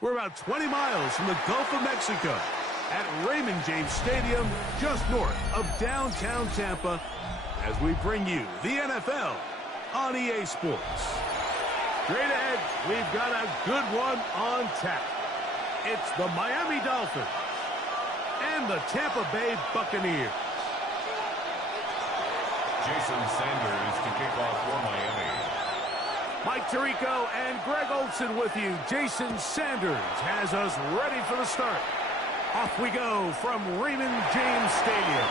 We're about 20 miles from the Gulf of Mexico at Raymond James Stadium, just north of downtown Tampa, as we bring you the NFL on EA Sports. Straight ahead, we've got a good one on tap. It's the Miami Dolphins and the Tampa Bay Buccaneers. Jason Sanders to kick off for Miami. Mike Tirico and Greg Olsen with you. Jason Sanders has us ready for the start. Off we go from Raymond James Stadium.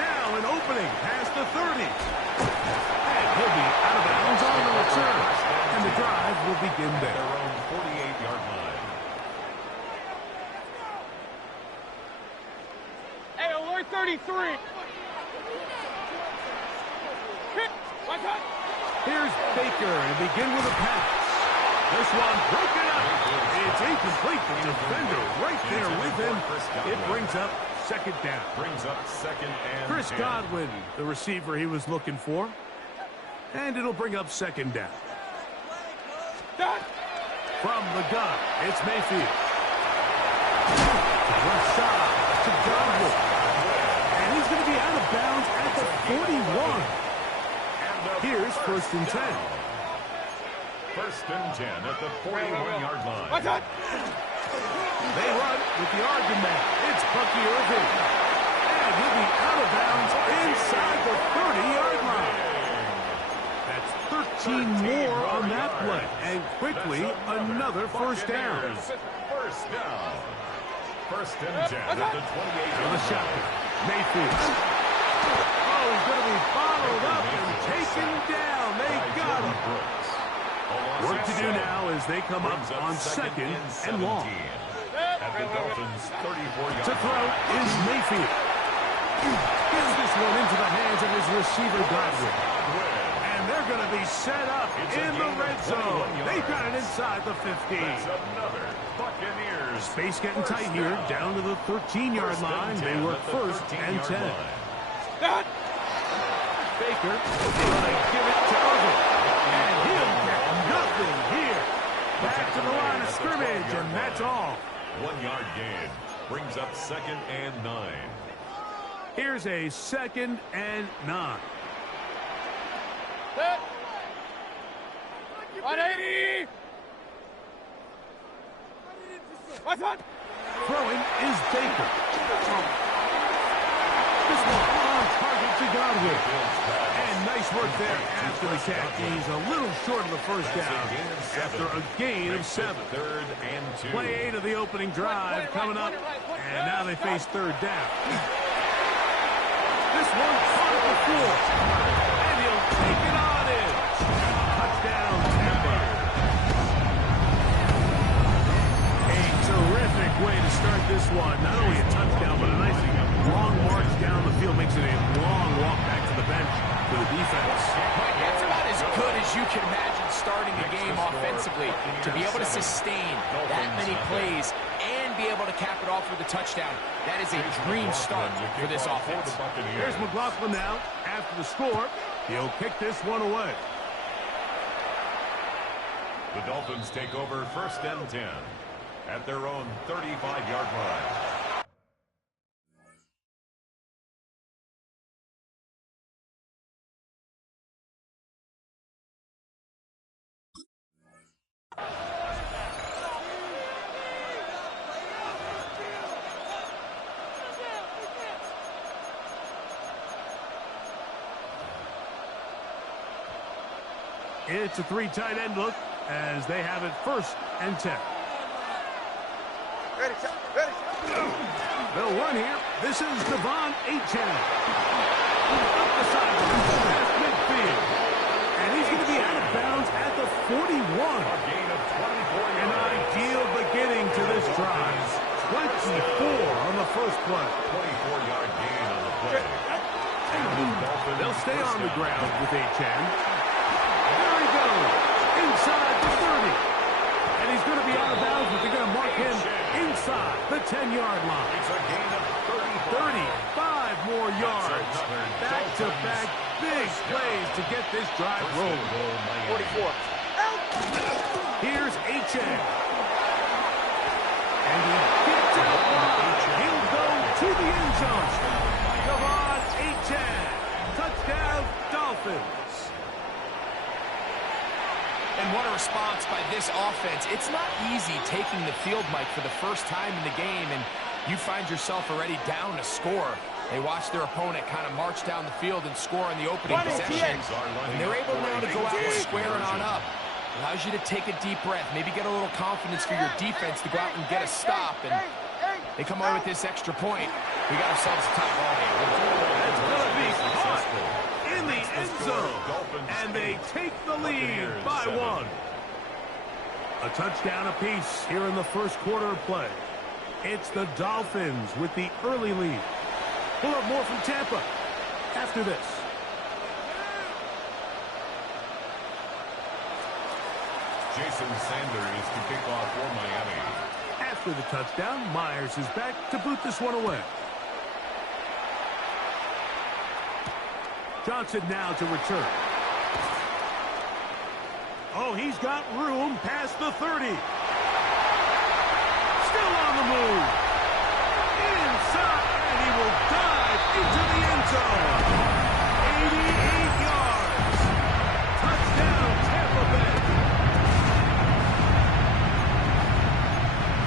Now an opening past the 30. And he'll be out of bounds on the return. And the drive will begin there. Their own 48-yard line. Hey, alert 33. Here's Baker and begin with a pass. This one broken up. It's incomplete. The defender right there with him. It brings up second down. Brings up second and Chris 10. Godwin, the receiver he was looking for. And it'll bring up second down. From the gun, it's Mayfield. Left side to Godwin. And he's going to be out of bounds at the 41. Here's first and 10. First and 10 at the 41-yard line. They run with the Argon man. It's Bucky Irving. And he'll be out of bounds inside the 30-yard line. That's 13 more on that play. And quickly, another first down. First down. First and 10 at the 28-yard line. The shotgun. Mayfield. Oh, he's going to be bottled up and taken down. They got him. Work to do now as they come up on second and long. At the Dolphins' 34-yard To throw is Mayfield. Gives this one into the hands of his receiver, Godwin. And they're going to be set up in the red zone. They've got it inside the 15. Another Buccaneers. Space getting tight here, down to the 13-yard line. They work first and 10. Baker going to give it to Irving. And he'll get nothing here. Back to the line of scrimmage, and that's all. 1-yard gain. Brings up second and 9. Here's a second and 9. 180. Throwing is Baker. This one on target to Godwin. And nice work there after the catch. He's a little short of the first down after a gain of 7. Third and 2. Play 8 of the opening drive coming up. And now they face third down. This one caught at the floor. And he'll take it on in. Touchdown, Tampa. A terrific way to start this one. Not only a touchdown, but a nice long march down the field. Makes it a long walk back to the bench for the defense. That's about as good as you can imagine starting a game offensively. To be able to sustain that many plays and be able to cap it off with a touchdown, that is a dream start for this offense. Here's McLaughlin now. After the score, he'll kick this one away. The Dolphins take over first and 10 at their own 35-yard line. It's a 3 tight end look as they have it first and 10. Ready. They'll run here. This is Devon Achane. Up the sideline past midfield. And he's going to be out of bounds at the 41. An ideal beginning to this drive. 24 on the first play. 24-yard gain on the play. They'll stay on the ground with Achane. There he goes. Inside the 30. And he's going to be out of bounds, but they're going to mark him inside the 10-yard line. It's a gain of 35 more yards. Back-to-back big plays to get this drive rolling. 44. Here's Achane. And he gets out wide. He'll go to the end zone. Come on, 8-10. Touchdown, Dolphins. And what a response by this offense. It's not easy taking the field, Mike, for the first time in the game, and you find yourself already down a score. They watch their opponent kind of march down the field and score in the opening possession. And they're able now to go out and square it on up. Allows you to take a deep breath, maybe get a little confidence for your defense to go out and get a stop. And they come away with this extra point. We got ourselves a tie ball game. That's going to be caught in the end zone. And they take the lead by 1. A touchdown apiece here in the first quarter of play. It's the Dolphins with the early lead. We'll have more from Tampa after this. Jason Sanders to kick off for Miami. After the touchdown, Myers is back to boot this one away. Johnson now to return. Oh, he's got room past the 30. Still on the move. Inside, and he will dive into the end zone. 88 yards. Touchdown, Tampa Bay.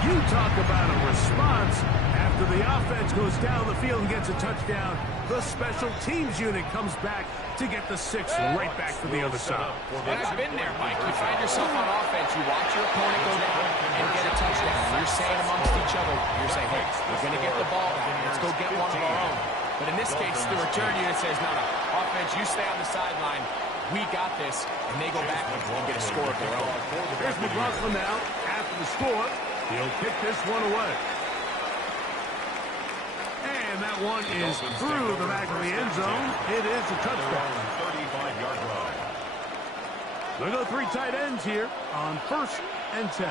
You talk about a response. After the offense goes down the field and gets a touchdown, the special teams unit comes back to get the 6 right back to the other side. And I've been there, Mike. You find yourself on offense, you watch your opponent go down and get a touchdown. You're saying amongst each other, you're saying, hey, we're going to get the ball back. Let's go get one of our own. But in this case, the return unit says, no, offense, you stay on the sideline. We got this. And they go back and get a score of their own. Here's McLaughlin now. After the score, he'll kick this one away. And that one is through the back of the end zone. It is a touchdown. 35-yard line. They'll go 3 tight ends here on 1st and 10.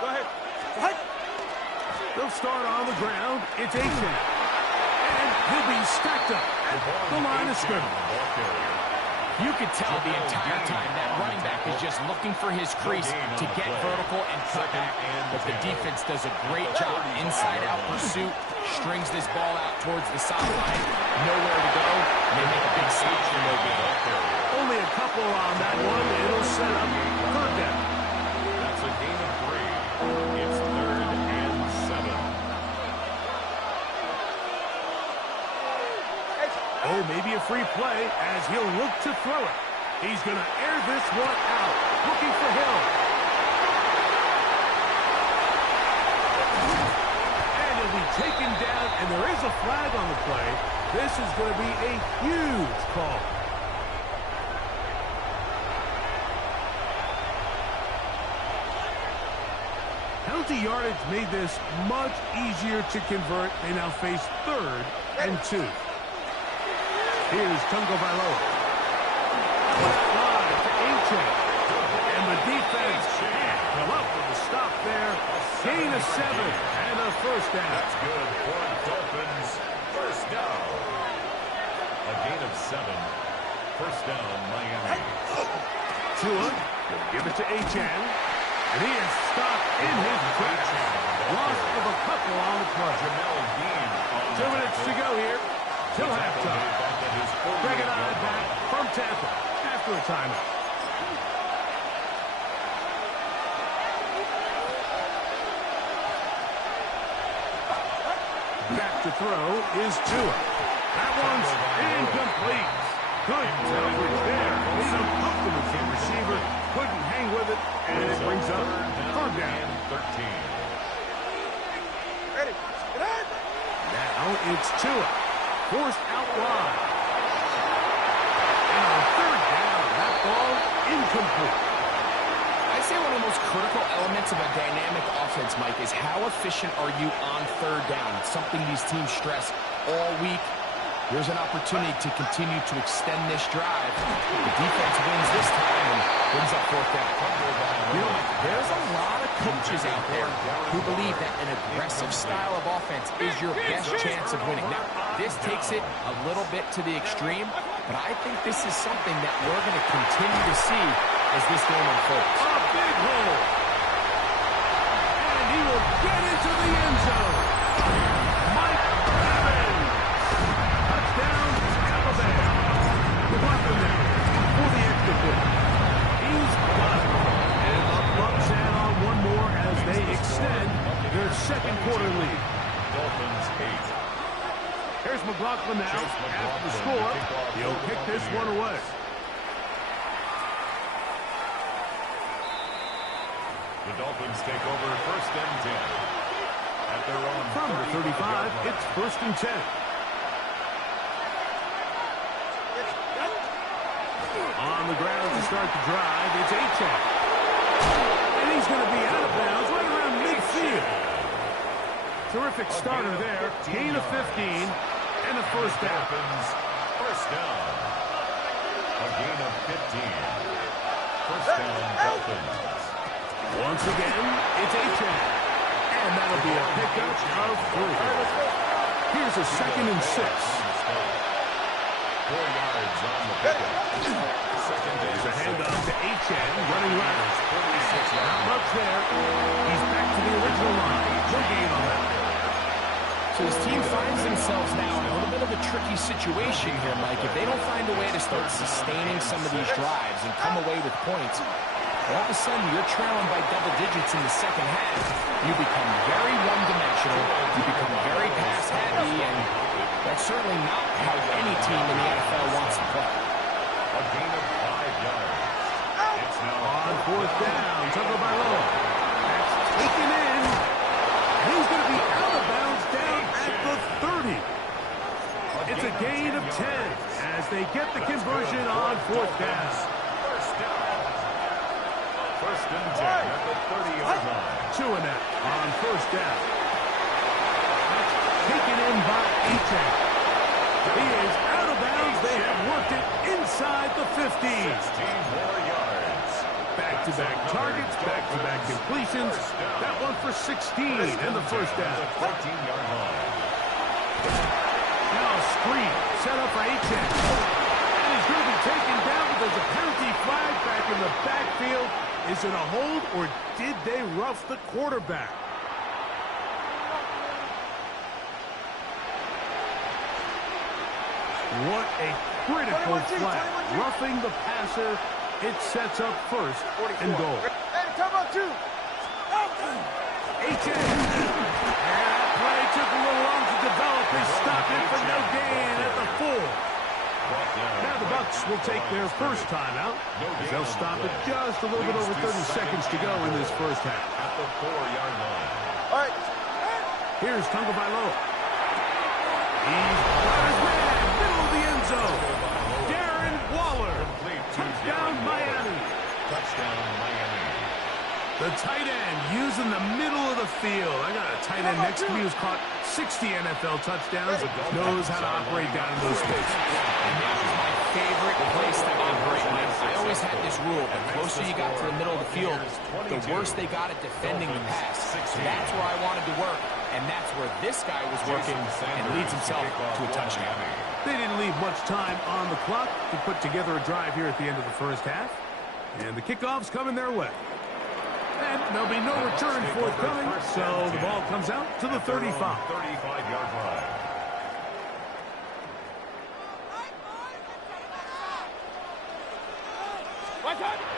Go ahead. They'll start on the ground. It's Achane. And he'll be stacked up at the line of scrimmage. You can tell the entire time that running back is just looking for his crease to get vertical and cut back. But the defense does a great job. Inside-out pursuit, strings this ball out towards the sideline. Nowhere to go, and they make a big stop for no gain. Only a couple on that one. It'll set up 3rd down. That's a gain of 3. It's 3rd and 7. Oh, maybe a free play as he'll look to throw it. He's going to air this one out, looking for Hill. And he'll be taken down, and there is a flag on the play. This is going to be a huge call. Penalty yardage made this much easier to convert. They now face 3rd and 2. Here's Tungo Vailoa. Wide to Achane. And the defense can't come up with a stop there. Gain of 7 and a 1st down. That's good for the Dolphins. 1st down. A gain of 7. 1st down, Miami. Tua will give it to Achane. And he is stopped in his tracks. Loss of a couple on the play. 2 minutes to go here till halftime. Greg and I back from Tampa after a timeout. Back to throw is Tua. That one's incomplete. Good coverage there. Some compliments from the receiver. Couldn't hang with it, and it brings up 3rd down. 13. Ready. Now it's Tua. Forced out wide. And on 3rd down, that ball incomplete. I'd say one of the most critical elements of a dynamic offense, Mike, is how efficient are you on 3rd down? It's something these teams stress all week. Here's an opportunity to continue to extend this drive. The defense wins this time and brings up 4th down. You know, there's a lot of coaches out there who believe that an aggressive style of offense is your best chance of winning. Now, this takes it a little bit to the extreme, but I think this is something that we're going to continue to see as this game unfolds. A big hole. second quarter lead. Dolphins 8. Here's McLaughlin now. After the score, he'll kick this one away. The Dolphins take over first and 10. At their own From the 35, it's first and 10. On the ground to start the drive, it's Achane. And he's going to be out of bounds right around midfield. Terrific starter there. Gain of 15 and a first down. First down. A gain of 15. First down, Dolphins. Once again, it's Achane. And that'll be a pickup of 3. Here's a second and 6. 4 yards on the pickup. There's a handoff to Achane, running right. Not much there. He's back to the original line. No gain on that. So his team finds themselves now in a little bit of a tricky situation here, Mike. If they don't find a way to start sustaining some of these drives and come away with points, all of a sudden you're trailing by double digits in the second half. You become very one-dimensional. You become very pass-happy, and that's certainly not how any team in the NFL wants to play. A gain of 5 yards. It's now On fourth down, Tagovailoa. That's taken in. And he's going to be out of bounds down at the 30. It's a gain of 10 as they get the conversion on fourth down. First down. First and 10 at the 30-yard line. Chuanet on first down. That's taken in by Achane. He is out of bounds. They have worked it inside the 15. 16 more yards. Back-to-back targets, back-to-back completions. That one for 16 in the first down. 14-yard line. Now a screen set up for Achane. And he's going to be taken down, but there's a penalty flag back in the backfield. Is it a hold, or did they rough the quarterback? What a critical flag. Roughing the passer. It sets up first and goal. Hey, come on, 2. Achane. And that play took a little long to develop. They stopped it for no gain at the 4. Now the Bucs will take their first timeout as they'll stop it just a little bit over 30 seconds to go in this first half. At the 4-yard line. All right. Here's Tagovailoa. He's got his man, middle of the end zone. Darren Waller. Touchdown, Miami. Touchdown, Miami. The tight end using the middle of the field. I got a tight end next to me who's caught 60 NFL touchdowns. Knows how to operate down in those spaces. And that was my favorite place to operate, Mike. I always had this rule. The closer you got to the middle of the field, the worse they got at defending the pass. So that's where I wanted to work, and that's where this guy was working and leads himself to a touchdown. They didn't leave much time on the clock to put together a drive here at the end of the first half. And the kickoff's coming their way. And there'll be no return forthcoming, so the ball comes out to the 35. 35-yard line.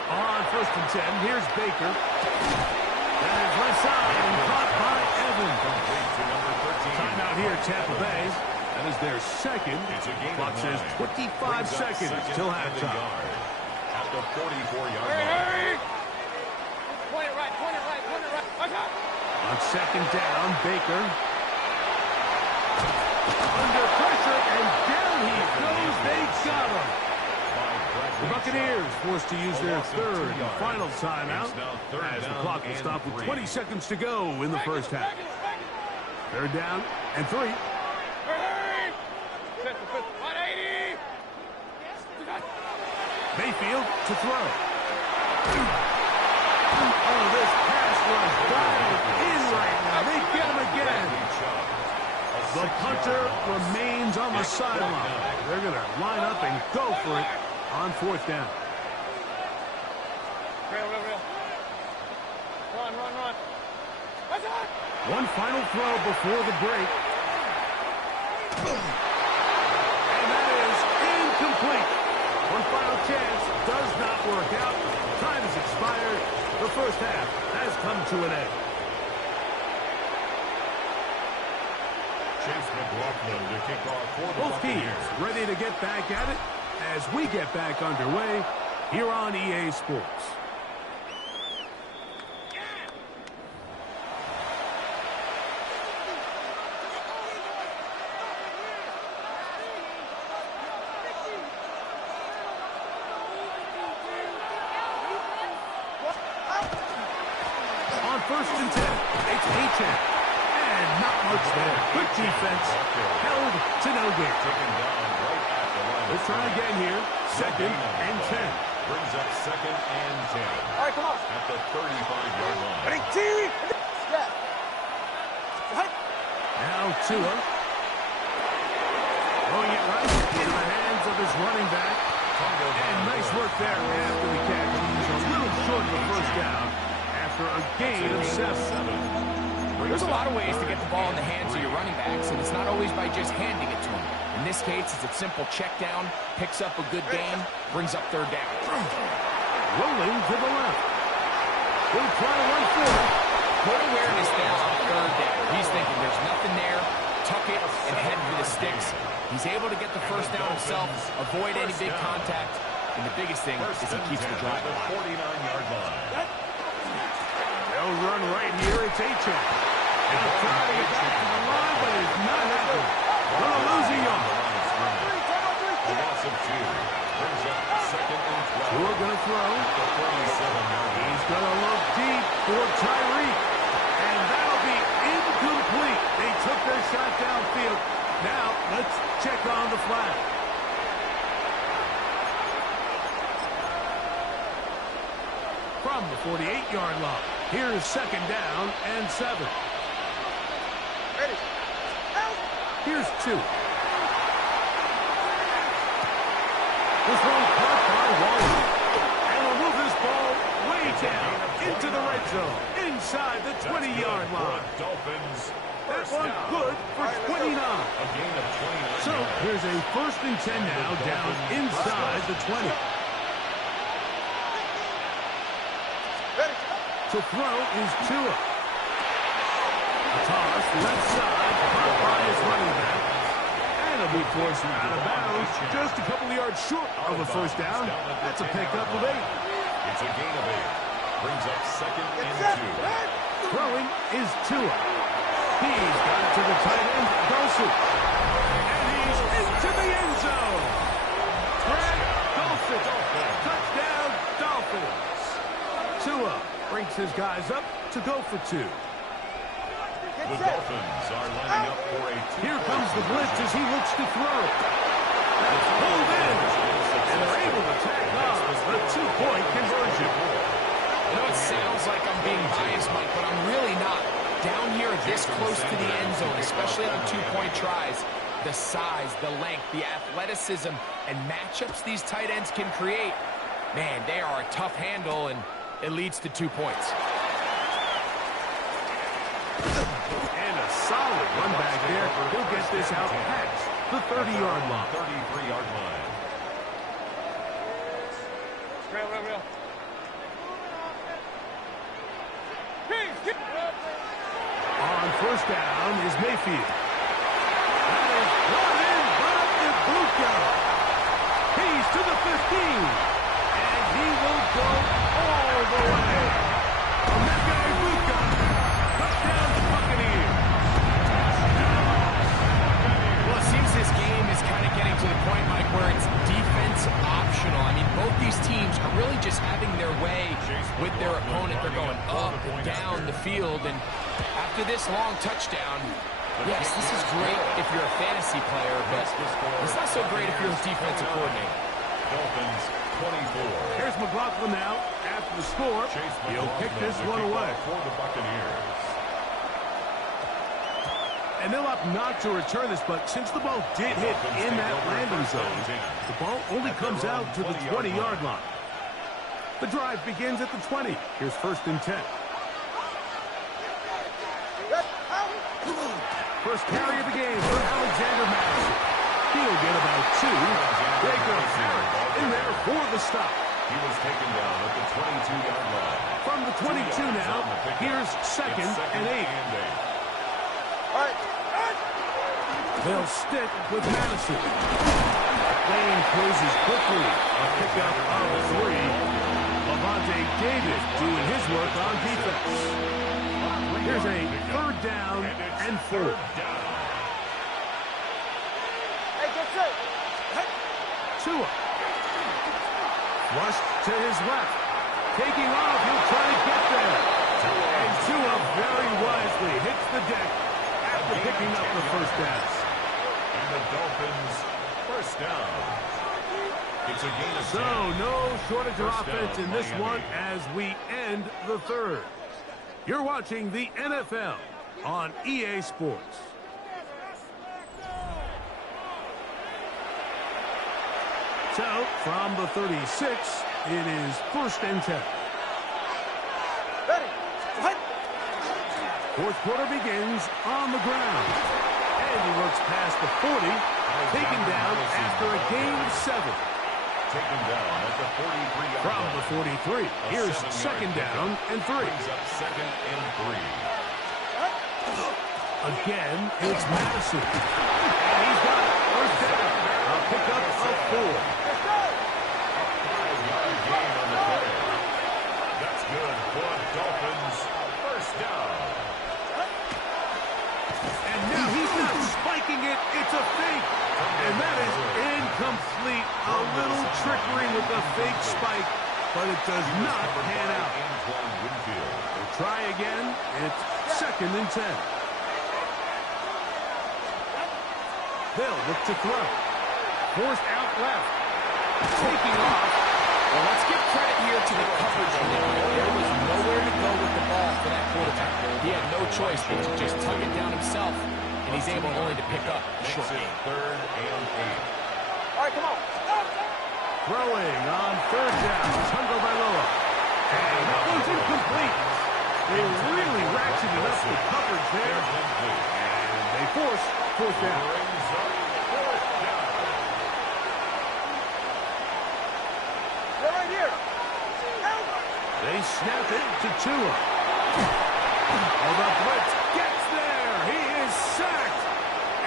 On first and 10, here's Baker. That is left side and caught by Evans. Timeout here at Tampa Bay. That is their second. Clock says 25 seconds till halftime. At the 44-yard line. Hurry! Point it right, point it right, point it right. Watch out! On second down, Baker. Under pressure, and down he goes. They got him. The Buccaneers forced to use their third and final timeout as the clock will stop with 20 seconds to go in the first half. Third down and 3. Hurry! 180! Mayfield to throw. Oh, this pass was dialed in right now. They get him again. The punter remains on the sideline. They're going to line up and go for it on fourth down. Real. Run. Watch out! One final throw before the break. And that is incomplete. One final chance does not work out. Time has expired. The first half has come to an end. Both teams ready to get back at it as we get back underway here on EA Sports. On 1st and 10, it's H.M. And not much there. Good defense. Held to no gain. Let's try again here. 2nd and 10. Brings up 2nd and 10. All right, come on. At the 35-yard line. Now Tua. Throwing it right into the hands of his running back. And nice work there after the catch. He's a little short of the first down after a gain of 7. There's a lot of ways to get the ball in the hands of your running backs, and it's not always by just handing it to them. In this case, it's a simple check down, picks up a good game, brings up 3rd down. Rolling to the left. He'll try to run forward. Good awareness there on 3rd down. He's thinking there's nothing there, tuck it, and head for the sticks. He's able to get the first down himself, avoid any big contact, and the biggest thing is he keeps the drive alive. 49-yard line. They'll run right here. It's H.M. He'll try to get back to the line, but it's not happening. Gonna lose a yard. A loss of 2. Brings up 2nd and 12. Tua gonna throw. The 37-yard line. He's gonna look deep for Tyreek. And that'll be incomplete. They took their shot downfield. Now, let's check on the flag. From the 48-yard line, here's 2nd down and 7. Ready. Here's 2. This one caught by Waller. And will move this ball way down into the red zone, inside the 20-yard line. Dolphins. That one good for 29. A gain of 29. So here's a 1st and 10 now down inside the 20. To throw is Tua. A toss left side, caught by his running back. And he'll be forced out of bounds, just a couple of yards short of a first down. That's a pickup of 8. It's a gain of 8. Brings up 2nd and 2. Throwing is Tua. He's got it to the tight end, Dawson. And he's into the end zone. Greg Dawson. Touchdown, Dolphins. Tua brings his guys up to go for 2. The Dolphins are lining up for a 2. Here comes the blitz as he looks to throw. That's pulled in. And they're able to tack on a 2-point conversion. I know it sounds like I'm being biased, Mike, but I'm really not. Down here this close to the end zone, especially on 2-point tries, the size, the length, the athleticism, and matchups these tight ends can create, man, they are a tough handle, and it leads to 2 points. And a solid run back there. He'll get this out past the 30-yard line. 33-yard line. Real. On 1st down is Mayfield. That is brought in by Ibuka. He's to the 15. And he will go all the way. Emeka Ibuka. Touchdown Buccaneers. Well, it seems this game is kind of getting to the point, Mike, where it's defense optional. I mean, both these teams are really just having their way with their opponent. They're going up and down the field, and after this long touchdown, yes, this is great if you're a fantasy player, but it's not so great if you're a defensive coordinator. Dolphins 24. Here's McLaughlin now after the score. He'll kick this one away. For the Buccaneers. And they'll opt not to return this, but since the ball did hit in that landing zone, the ball only comes out to the 20-yard line. The drive begins at the 20. Here's 1st and 10. First carry of the game for Alexander Madison. He'll get about 2. Baker Harris in there for the stop. He was taken down at the 22-yard line. From the 22 now, here's 2nd and 8. They'll stick with Madison. Lane closes quickly. A pickup of 3. Levante David doing his work on defense. Here's a 3rd down and 4. Hey, get set. Tua. Flushed to his left. Taking off, he'll try to get there. And Tua very wisely hits the deck after picking up the 1st down. And the Dolphins, 1st down. It's a gain of 10. So, no shortage of offense in this one as we end the 3rd. You're watching the NFL on EA Sports. So, from the 36, it is 1st and 10. Ready. What? 4th quarter begins on the ground. And he looks past the 40, taken down after a gain of 7. Taken down at the 43-yard From line. the 43, here's 2nd down and 3. Brings up 2nd and 3. Again, it's Madison. And he's got it. 1st down. A pickup of 4. 5-yard gain on the play. That's good for Dolphins. 1st down. And now he's not spiking it. It's a fake. And that is incomplete. A little trickery with the fake spike, but it does not pan out. We'll try again. It's 2nd and 10. They'll look to throw. Forced out left. Taking off. Well, let's give credit here to the coverage unit. There was nowhere to go with the ball for that quarterback. He had no choice but to just tug it down himself, and he's able only to pick up short game. 3rd and 8. All right, come on. Throwing on 3rd down. Tungo Bailoa. And that one's incomplete. They really ratcheted up the coverage there. And they force 4th down. Brings up 4th down. They're right here. They snap it to Tua. Oh, the blitz gets there. He is sacked.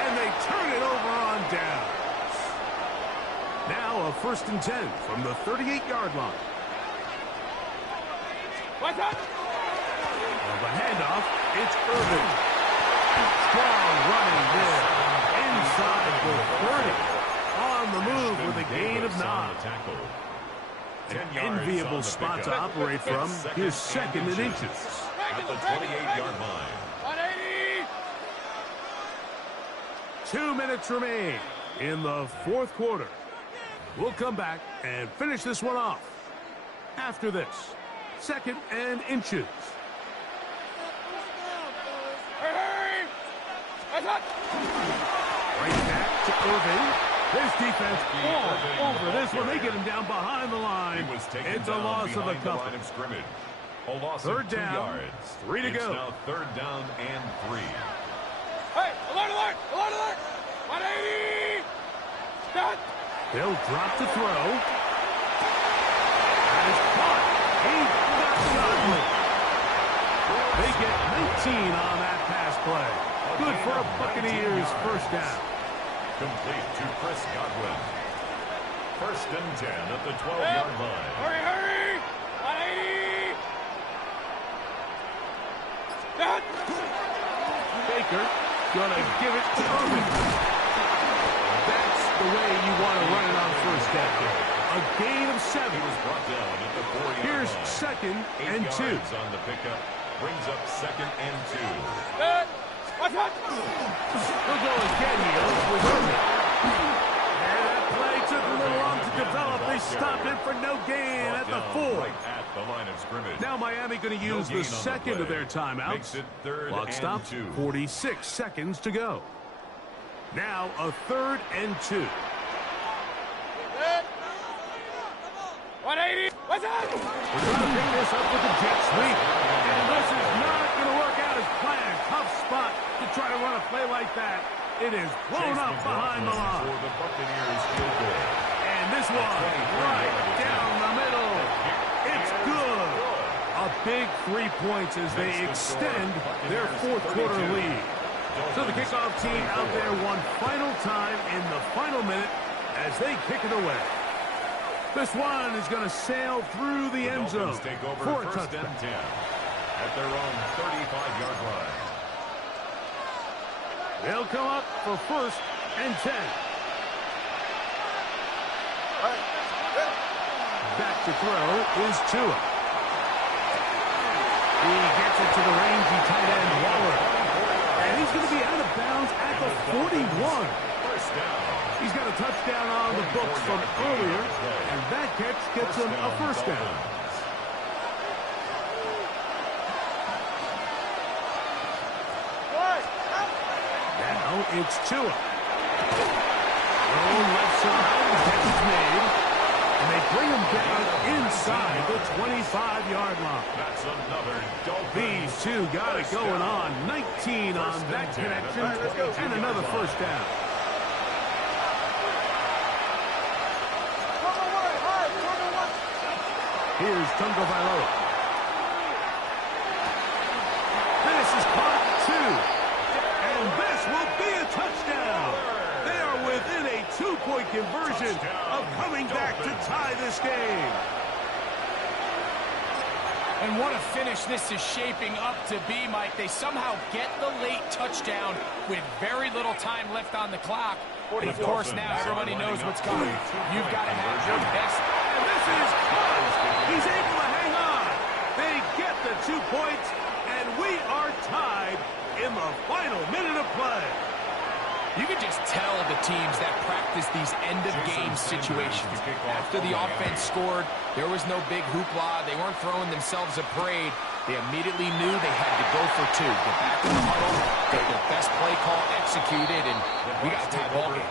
And they turn it over on downs. Now a 1st and 10 from the 38-yard line. What's up? On the handoff, it's Irvin. Strong running there. Inside the 30. On the move with a gain of 9. An enviable spot to operate from. His 2nd and inches. At the 28-yard line. 180. 2 minutes remain in the 4th quarter. We'll come back and finish this one off. After this, 2nd and inches. Hurry. What's up? Right back to Irving. This defense all over this one. They get him down behind the line. It's a loss of a couple. A loss of 2 yards. 3 to go. It's now 3rd down and 3. Hey, alert, alert, alert, alert. 180. Done. They'll drop the throw. That is caught. He got Godwin. They get 19 on that pass play. Good for a Buccaneers 1st down. Complete to Chris Godwin. 1st and 10 at the 12-yard line. Hurry, hurry. 180. Done. Baker gonna give it to Irvin. That's the way you want to run it on 1st down. A gain of 7. He was brought down at the 4-yard Here's line. 2nd 8 and 2. yards on the pickup. Brings up 2nd and 2. Done. What's up? We'll go again here with Irvin. And that play took a little long to develop. They stopped it for no gain at the 4. Right at the line of scrimmage. Now Miami going to use the 2nd of their timeouts. Makes it 3rd Clock and stops. 2. 46 seconds to go. Now a 3rd and 2. 180. What's up? We're going to bring this up with the jet sweep. And this is not going to work out as planned. Tough spot to try to run a play like that. It is blown up behind the line. For the Buccaneers field goal. And this one right down the middle. It's good. A big 3 points as they extend their 4th quarter lead. So the kickoff team out there one final time in the final minute as they kick it away. This one is going to sail through the end zone for a touchdown. And 10 at their own 35-yard line. They'll come up for 1st and 10. Back to throw is Tua. He gets it to the rangy tight end Waller. And he's going to be out of bounds at the 41. First down. He's got a touchdown on the books from earlier, and that catch gets him a first down. Now it's Tua. Thrown left side, the catch is made, and they bring him down inside the 25-yard line. That's another These two got it going on. 19 on that connection, and another first down. Here's Tungo Vailoa. This is caught 2. And this will be a touchdown. They are within a 2-point conversion of coming back to tie this game. And what a finish this is shaping up to be, Mike. They somehow get the late touchdown with very little time left on the clock. And of course, now everybody knows what's coming. You've got to have your best. And this is caught. He's able to hang on. They get the 2 points, and we are tied in the final minute of play. You can just tell the teams that practice these end-of-game situations. After the offense scored, there was no big hoopla. They weren't throwing themselves a parade. They immediately knew they had to go for 2. Get back in the huddle, get their best play call executed, and we got a tie ball game.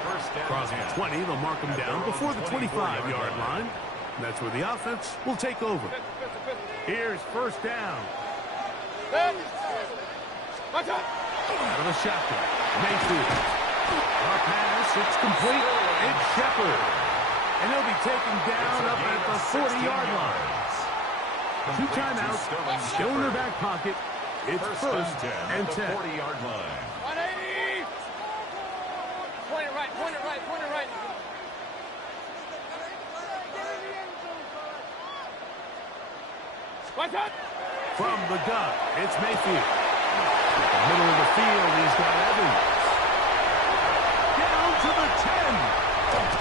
Across the 20, they'll mark them down before the 25-yard line. That's where the offense will take over. Here's first down. Out of the shotgun. Mayfield. Our pass, it's complete. It's Shepard. And he'll be taken down up at the 40-yard line. 2 timeouts, still in their back pocket. It's first and 10. 40-yard line. 180. Point it right, point it right, point it right. From the gun, it's Mayfield. In the middle of the field, he's got Evans. Down to the 10.